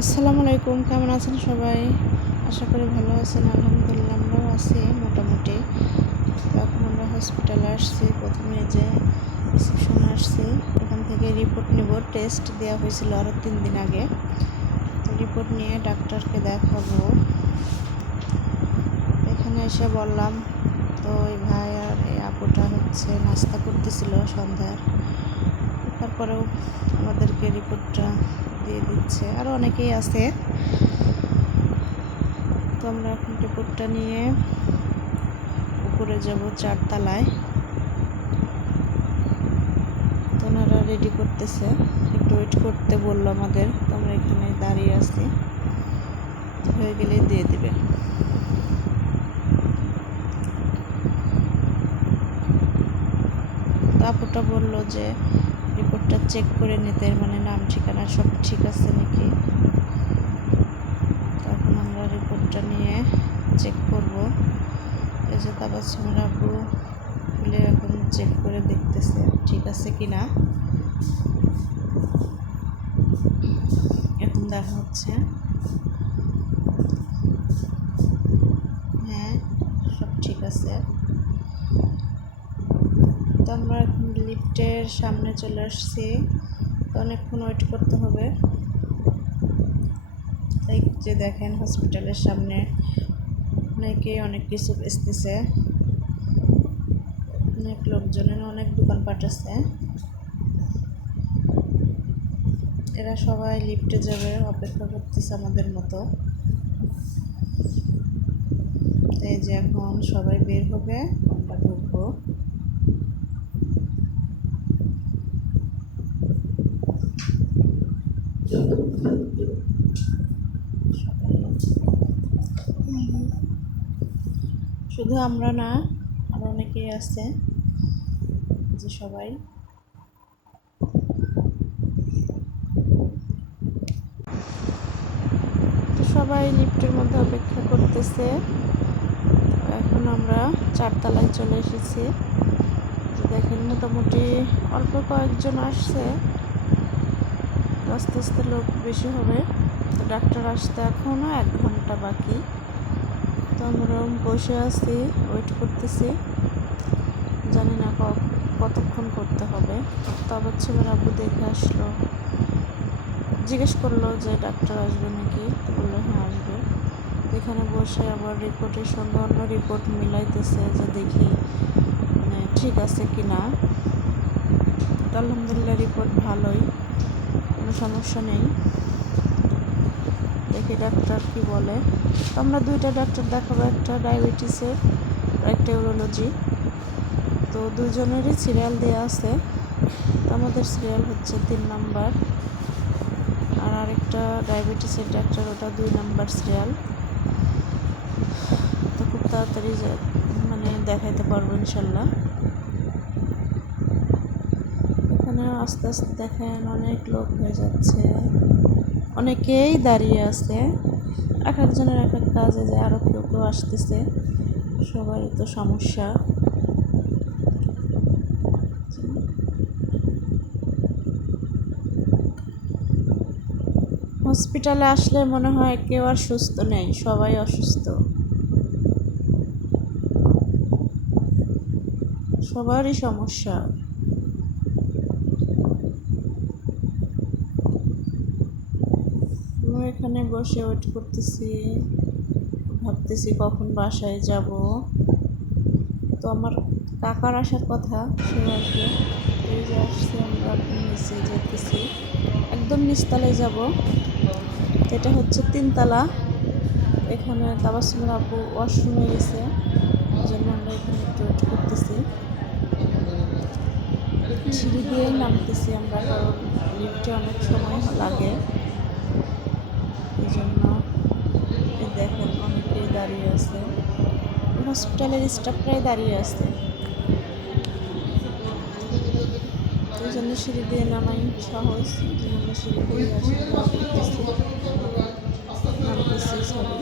আসসালামু আলাইকুম, কেমন আছেন সবাই? আশা করি ভালো আছেন। আলহামদুলিল্লাহ আমরাও আছি মোটামুটি। তো এখন আমরা হসপিটালে আসছি। প্রথমে যে রিসেপশনে আসছি, এখান থেকে রিপোর্ট নিব। টেস্ট দেওয়া হয়েছিল আরও 3 দিন আগে। তো রিপোর্ট নিয়ে ডাক্তারকে দেখাবো। এখানে এসে বললাম, তো এই ভাই আর এই আপুটা হচ্ছে নাস্তা করতেছিল সন্ধ্যার। তারপরেও আমাদেরকে রিপোর্টটা দিয়ে দিচ্ছে। আরও অনেকেই আছে। তো আমরা এখন রিপোর্টটা নিয়ে উপরে যাব 4 তলায়। তো ওনারা রেডি করতেছে, একটু ওয়েট করতে বললো আমাদের। তো আমরা এখানে দাঁড়িয়ে আছি, হয়ে গেলেই দিয়ে দিবে। তো আপুটা বললো যে রিপোর্টটা চেক করে নিতে, মানে নাম ঠিকানা সব ঠিক আছে নাকি। তখন আমরা রিপোর্টটা নিয়ে চেক করব। এই যে তাবাসসুমের আপু খুলে এখন চেক করে দেখতেছে ঠিক আছে কিনা। এখন দেখা হচ্ছে, হ্যাঁ সব ঠিক আছে। তো আমরা এখন লিফটের সামনে চলে আসছি। তো অনেকক্ষণ ওয়েট করতে হবে। এই যে দেখেন হসপিটালের সামনে অনেকেই অনেক কিছু বেচতেছে, অনেক লোকজনের অনেক দোকানপাট আছে। এরা সবাই লিফটে যাবে, অপেক্ষা করতেছে আমাদের মতো। এই যে এখন সবাই বের হবে, আমরা ঢুকবো। শুধু আমরা না, আরো অনেকেই আছে। যে সবাই সবাই লিফটের মধ্যে অপেক্ষা করতেছে। এখন আমরা 4 তলায় চলে এসেছি। দেখেন মোটামুটি অল্প কয়েকজন আসছে, আস্তে আস্তে লোক বেশি হবে। তো ডাক্তার আসতে এখনও 1 ঘন্টা বাকি। তো আমরা বসে আছি, ওয়েট করতেছি। জানি না কতক্ষণ করতে হবে। তবে ছেলের আব্বু দেখে আসলো, জিজ্ঞেস করলো যে ডাক্তার আসবে নাকি। তো বললো হ্যাঁ আসবে। এখানে বসে আবার রিপোর্টের সঙ্গে অন্য রিপোর্ট মিলাইতেছে যে দেখি মানে ঠিক আছে কি না। তো আলহামদুলিল্লাহ রিপোর্ট ভালোই, কোনো সমস্যা নেই। দেখি ডাক্তার কি বলে। তো আমরা 2টা ডাক্তার দেখাবো, একটা ডায়াবেটিসের আর একটা ইউরোলজি। তো দুজনেরই সিরিয়াল দেওয়া আছে। তো আমাদের সিরিয়াল হচ্ছে 3 নাম্বার, আর আরেকটা ডায়াবেটিসের ডাক্তার, ওটা 2 নাম্বার সিরিয়াল। তো খুব তাড়াতাড়ি মানে দেখাইতে পারবো ইনশাল্লাহ। এখানে আস্তে আস্তে দেখেন অনেক লোক হয়ে যাচ্ছে, অনেকেই দাঁড়িয়ে আছে। এক একজনের এক এক কাজে যায়, আরও কেউ কেউ আসতেছে। সবারই তো সমস্যা। হসপিটালে আসলে মনে হয় কেউ আর সুস্থ নেই, সবাই অসুস্থ। সবারই সমস্যা। আমরা এখানে বসে ওয়েট করতেছি, ভাবতেছি কখন বাসায় যাব। তো আমার কাকার আসার কথা, সে আসবে। এই যে আসছি আমরা, নিচে যেতেছি, একদম নিচতলায় যাব। এটা হচ্ছে 3 তলা। এখানে তাবাসসুমের আপু ওয়াশরুমে গেছে, এই জন্য আমরা এখানে একটু ওয়েট করতেছি। সিঁড়ি দিয়েই নামতেছি আমরা, কারণ লিফটে অনেক সময় লাগে। এই জন্য দেখেন অনেকেই দাঁড়িয়ে আছে, হসপিটালের স্টাফরাই দাঁড়িয়ে আছে। এই জন্য সিঁড়ি দিয়ে নামাই সহজ, এই জন্য আমরা সিঁড়ি দিয়ে নামতেছি। সরি,